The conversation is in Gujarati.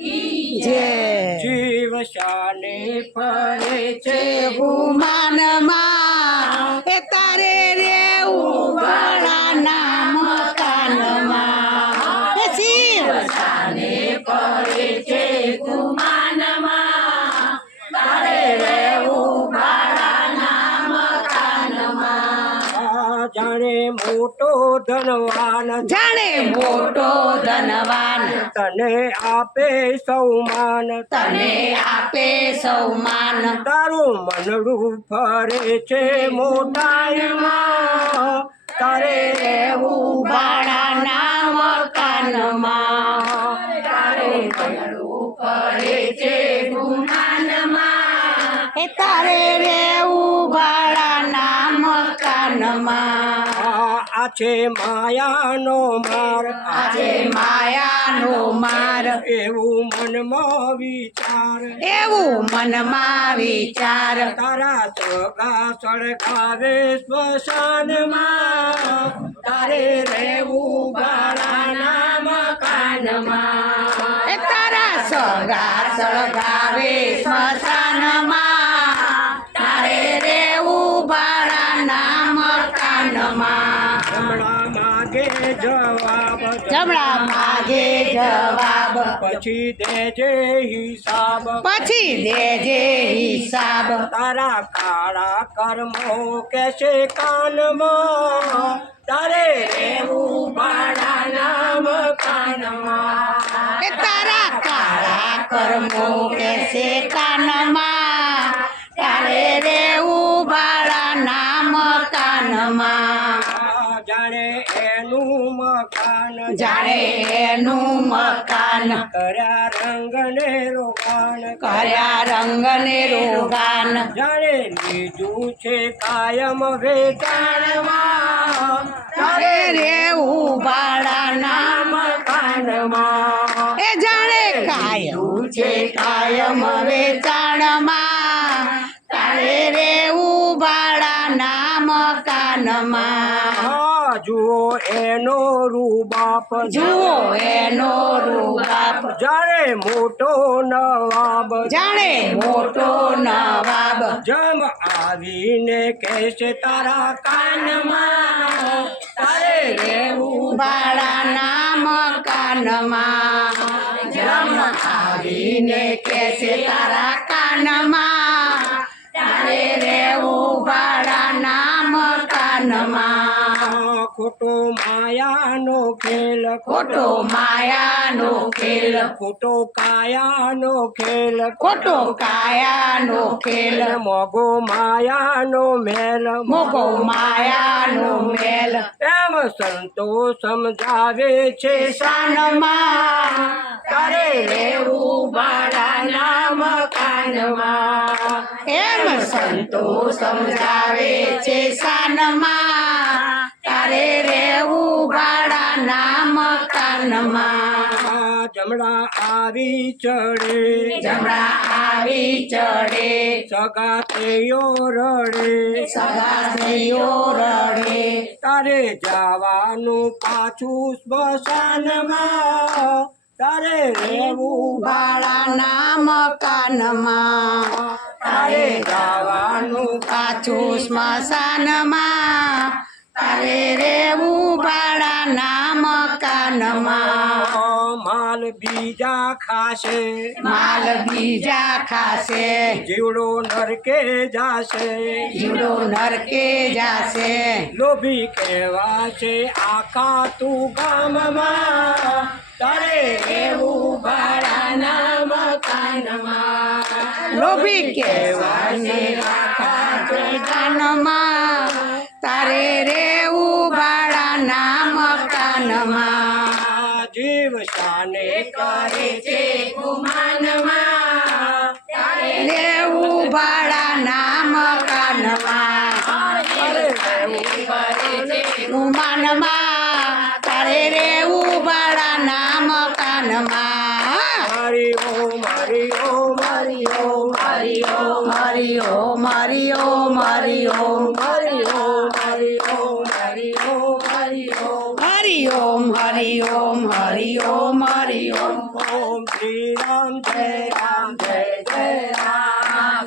જે જીવ શાને ફરે છે ગુમાનમાં એ તારે રેવું ભાડાના જાણે મોટો ધનવાન જાણે મોટો ધનવાન. તને આપે સૌમાન તને આપે સૌમાન તારું મનડું ફરે છે મોટાઈમાં. તારે રહેવું ભાડાના મકાનમાં. તારે એ તારે રહેવું ભાડાના મકાનમાં. છે માયાનો માર આજે માયાનો માર. એવું મનમાં વિચાર. એવું મનમાં વિચાર. તારા સગા સળગાવે સ્મશાનમાં તારે રહેવું બાળાના મકાનમાં. તારા સગા સળગાવે સ્મશાનમાં તારે રેવું માગે જવાબ જમણા માગે જવાબ. પછી દેજે હિસાબ. પછી દેજે હિસાબ. તારા કાળા કર્મો કેશે કાનમાં? તારે રહેવું બાળા નામ કાનમાં તારા કાળા કર્મો કેસે કાનમાં? તારે રેવું બાળા નામ જાણે એનું મકાન જાણે એનું મકાન. કર્યા રંગને રોકાણ કર્યા રંગને રોગાન. જાણે બીજું છે કાયમ વેચાણમાં. તારે રેવું ભાડાના મકાનમાં. એ જાણે કાયમ. છે કાયમ વેચાણમાં. તારે રેવું ભાડાના મકાનમાં. જુઓ એનો રૂબાપ જુઓ એનો રૂબાપ જાણે મોટો નવાબ. જાણે મોટો નવાબ. જમ આવીને કહેશે તારા કાનમાં તારે રહેવું ભાડાના મકાનમાં. જમ આવીને કહેશે તારા કાનમાં તારે રેવું ભાડાના મકાનમાં. ખોટો માયાનો ખેલ ખોટો માયાનો ખેલ. ખોટો કાયાનો ખેલ ખોટો કાયાનો ખેલ. મોગો માયાનો મેલ મોગો માયાનો મેલ. એમ સંતો સમજાવે છે શાનમાં. તારે બાળા નામ કાનમાં. એમ સંતો સમજાવે છે તારે રેવું નામ મકાનમાં આ જમણા આવી ચડે. જમણા આવી ચડે. સગા તેયો રડે. સગા થયો રડે. તારે જવાનું પાછું સ્મશાનમાં. તારે રહેવું ભાડાના મકાનમાં તારે જવાનું પાછું સ્મશાનમાં. તારે રેવું ભાડાના મકાનમાં માલ બીજા ખાશે. માલ બીજા ખાશે. જીવડો નરકે જાશે. જીવડો નરકે જાશે. લોભી કહેવા છે આખા તું ગામમાં. તારે રહેવું ભાડાના મકાનમાં. લોભી કહેવાને રાખા તું તારે આ જીવ શાને કરે છે ગુમાનમાં રેવું ભાડાના મકાનમાં ઉમાનમાં તારે રેવું ભાડાના મકાનમાં મારી ઓ મારી ઓ મારી ઓ મારી ઓ મારી ઓ મારી ઓ મારી ઓ મારી ઓ મારી ઓ મારી ઓ મારી ઓ હરિ ઓમ હરિ ઓમ હરિ ઓમ હરિ ઓમ ઓમ શ્રી શ્રી રામ જય રામ જય જય રામ